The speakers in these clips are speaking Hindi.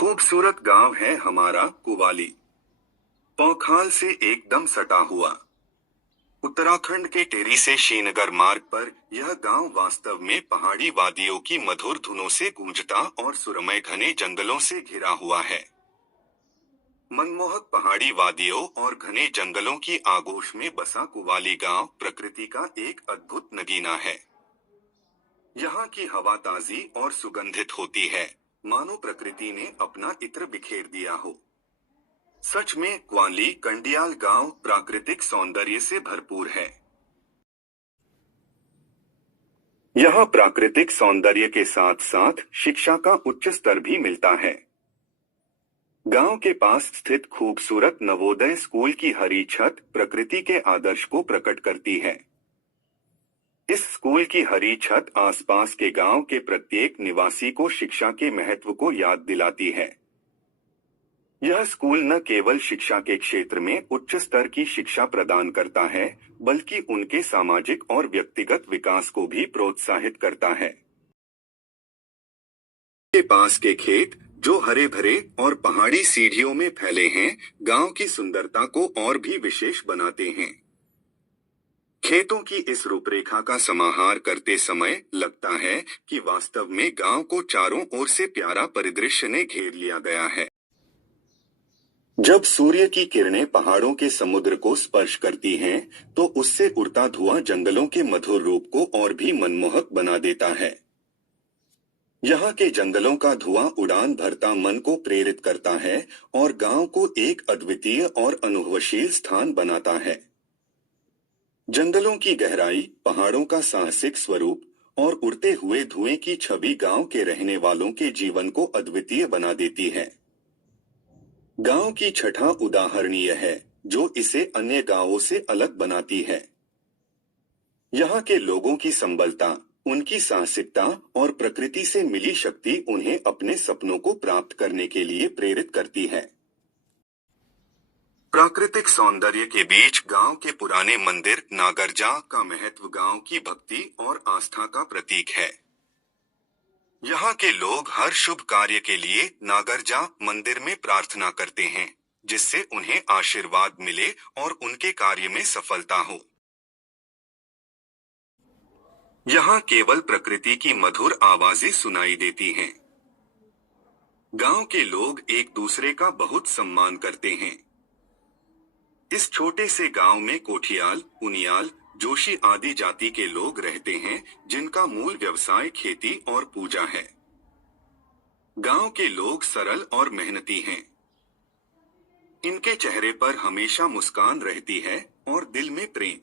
खूबसूरत गांव है हमारा कुवाली। पौखाल से एकदम सटा हुआ। उत्तराखंड के टेरी से श्रीनगर मार्ग पर यह गांव वास्तव में पहाड़ी वादियों की मधुर धुनों से गूंजता और सुरमय घने जंगलों से घिरा हुआ है। मनमोहक पहाड़ी वादियों और घने जंगलों की आगोश में बसा कुवाली गांव प्रकृति का एक अद्भुत नगीना है। यहाँ की हवा ताजी और सुगंधित होती है, मानो प्रकृति ने अपना इत्र बिखेर दिया हो। सच में क्वाली कंडियाल गांव प्राकृतिक सौंदर्य से भरपूर है। यहाँ प्राकृतिक सौंदर्य के साथ साथ शिक्षा का उच्च स्तर भी मिलता है। गांव के पास स्थित खूबसूरत नवोदय स्कूल की हरी छत प्रकृति के आदर्श को प्रकट करती है। इस स्कूल की हरी छत आसपास के गांव के प्रत्येक निवासी को शिक्षा के महत्व को याद दिलाती है। यह स्कूल न केवल शिक्षा के क्षेत्र में उच्च स्तर की शिक्षा प्रदान करता है, बल्कि उनके सामाजिक और व्यक्तिगत विकास को भी प्रोत्साहित करता है। के पास के खेत जो हरे भरे और पहाड़ी सीढ़ियों में फैले हैं, गांव की सुंदरता को और भी विशेष बनाते हैं। खेतों की इस रूपरेखा का समाहार करते समय लगता है कि वास्तव में गांव को चारों ओर से प्यारा परिदृश्य ने घेर लिया गया है। जब सूर्य की किरणें पहाड़ों के समुद्र को स्पर्श करती हैं, तो उससे उड़ता धुआं जंगलों के मधुर रूप को और भी मनमोहक बना देता है। यहाँ के जंगलों का धुआं उड़ान भरता मन को प्रेरित करता है और गांव को एक अद्वितीय और अनुभवशील स्थान बनाता है। जंगलों की गहराई, पहाड़ों का साहसिक स्वरूप और उड़ते हुए धुएं की छवि गांव के रहने वालों के जीवन को अद्वितीय बना देती है। गांव की छठा उदाहरणीय है, जो इसे अन्य गांवों से अलग बनाती है। यहाँ के लोगों की संबलता, उनकी साहसिकता और प्रकृति से मिली शक्ति उन्हें अपने सपनों को प्राप्त करने के लिए प्रेरित करती है। प्राकृतिक सौंदर्य के बीच गांव के पुराने मंदिर नागरजा का महत्व गांव की भक्ति और आस्था का प्रतीक है। यहाँ के लोग हर शुभ कार्य के लिए नागरजा मंदिर में प्रार्थना करते हैं, जिससे उन्हें आशीर्वाद मिले और उनके कार्य में सफलता हो। यहाँ केवल प्रकृति की मधुर आवाजें सुनाई देती हैं। गांव के लोग एक दूसरे का बहुत सम्मान करते हैं। इस छोटे से गांव में कोठियाल, उनियाल, जोशी आदि जाति के लोग रहते हैं, जिनका मूल व्यवसाय खेती और पूजा है। गांव के लोग सरल और मेहनती हैं। इनके चेहरे पर हमेशा मुस्कान रहती है और दिल में प्रेम।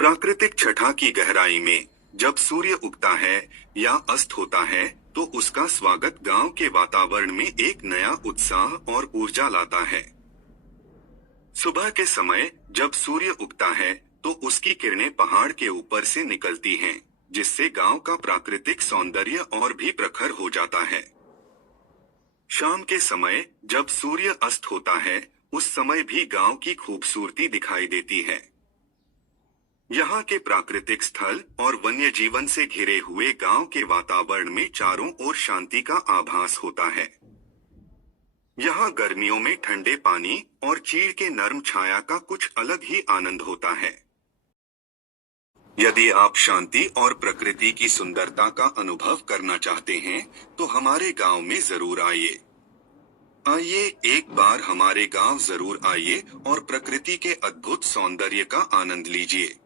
प्राकृतिक छठा की गहराई में जब सूर्य उगता है या अस्त होता है, तो उसका स्वागत गांव के वातावरण में एक नया उत्साह और ऊर्जा लाता है। सुबह के समय जब सूर्य उगता है, तो उसकी किरणें पहाड़ के ऊपर से निकलती हैं, जिससे गांव का प्राकृतिक सौंदर्य और भी प्रखर हो जाता है। शाम के समय जब सूर्य अस्त होता है, उस समय भी गांव की खूबसूरती दिखाई देती है। यहाँ के प्राकृतिक स्थल और वन्य जीवन से घिरे हुए गांव के वातावरण में चारों ओर शांति का आभास होता है। यहाँ गर्मियों में ठंडे पानी और चीड़ के नर्म छाया का कुछ अलग ही आनंद होता है। यदि आप शांति और प्रकृति की सुंदरता का अनुभव करना चाहते हैं, तो हमारे गांव में जरूर आइए। आइए, एक बार हमारे गांव जरूर आइए और प्रकृति के अद्भुत सौंदर्य का आनंद लीजिए।